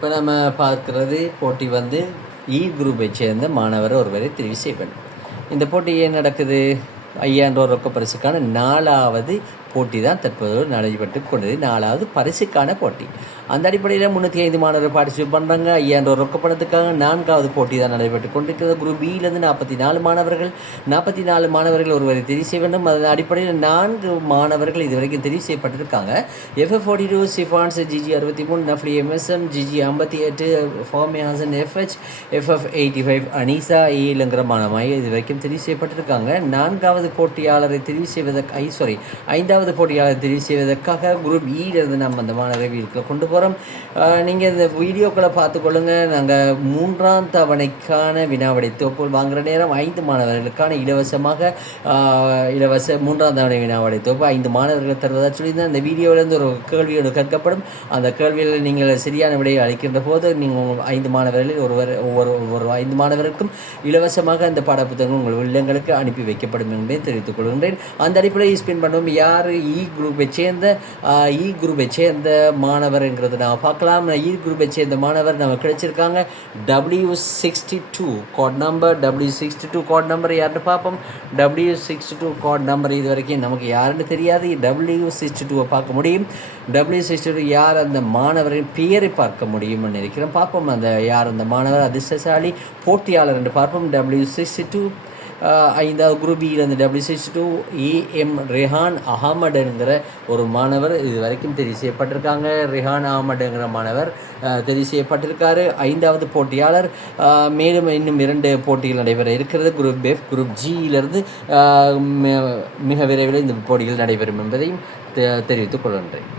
இப்போ நம்ம பார்க்குறது போட்டி குரூப்பை சேர்ந்த மாணவர் ஒருவரை தெரிவு செய்வேன். இந்த போட்டி ஏன் நடக்குது? 5000 ரொக்க பரிசுக்கான 4வது போட்டி தான் தற்போது நடைபெற்று கொண்டது. 4வது பரிசுக்கான போட்டி. அந்த அடிப்படையில் 305 மாணவர்கள் பார்ட்டிசிபேட் பண்ணுறாங்க. 5000 ரொக்கப்பணத்துக்காக 4வது போட்டி தான் நடைபெற்று கொண்டிருக்கிறது. குரூப் பியிலேருந்து 44 மாணவர்கள் ஒருவரை தெரிவு செய்ய வேண்டும். அதன் அடிப்படையில் 4 மாணவர்கள் இதுவரைக்கும் தெரிவு செய்யப்பட்டிருக்காங்க. FF42 சிஃபான்ஸ், GG63, நஃப்லி MSM, GG58, ஃபார்மே Hasan FH, FF85 Aneesa ஏழுங்கிற மாணவர்கள் இதுவரைக்கும் தெரிவு செய்யப்பட்டிருக்காங்க. 4வது போட்டியாளரை தெரிவு செய்வதற்கு 5வது போட்டியாளர் தெரிவு செய்வதற்காக குரூப் இருந்து நம்ம அந்த மாணவரை வீட்டில் கொண்டு போகிறோம். நீங்கள் இந்த வீடியோக்களை பார்த்துக்கொள்ளுங்கள். நாங்கள் 3ஆம் தவணைக்கான வினாவிடை தொகுப்பு வாங்குகிற நேரம் 5 மாணவர்களுக்கான இலவச 3ஆம் தவணை வினாவிடை தொகுப்பு 5 மாணவர்கள் தருவதாக சொல்லியிருந்தேன். அந்த வீடியோவிலேருந்து ஒரு கேள்வியோடு கேட்கப்படும். அந்த கேள்வியில் நீங்கள் சரியான விடையை அளிக்கின்ற போது நீங்கள் 5 மாணவர்களில் ஒவ்வொரு 5 மாணவருக்கும் இலவசமாக அந்த பாடப்புத்தகங்கள் உங்கள் இல்லங்களுக்கு அனுப்பி வைக்கப்படும் என்பதை தெரிவித்துக் கொள்கின்றேன். அந்த அடிப்படையில் ஸ்பெண்ட் பண்ணுவோம். யார் குரூப்பை சேர்ந்த மாணவர் என்கிறது நாம் பார்க்கலாம். குரூப்பை சேர்ந்த மாணவர் நம்ம கிடைச்சிருக்காங்க. W62 code number. W62 code number யாருன்னு பார்ப்போம். W62 கோட் நம்பர் இது வரைக்கும் நமக்கு யாருன்னு தெரியாது. W62 பார்க்க முடியும். W62 யார் அந்த மாணவரின் பெயரை பார்க்க முடியும்னு நினைக்கிறோம். பார்ப்போம் அந்த யார் அந்த மாணவர் அதிர்ஷ்டசாலி போட்டியாளர் என்று பார்ப்போம். W62 5வது குரூப் பியிலிருந்து W62 AM ரெஹான் அகமதுங்கிற ஒரு மாணவர் இது வரைக்கும் தெரிவு செய்யப்பட்டிருக்காங்க. ரெஹான் அகமதுங்கிற மாணவர் தெரிவு செய்யப்பட்டிருக்காரு. 5வது போட்டியாளர். மேலும் இன்னும் 2 போட்டிகள் நடைபெற இருக்கிறது. குரூப் F, குரூப் Gயிலிருந்து மிக விரைவில் இந்த போட்டிகள் நடைபெறும் என்பதையும் தெரிவித்துக் கொள்கின்றேன்.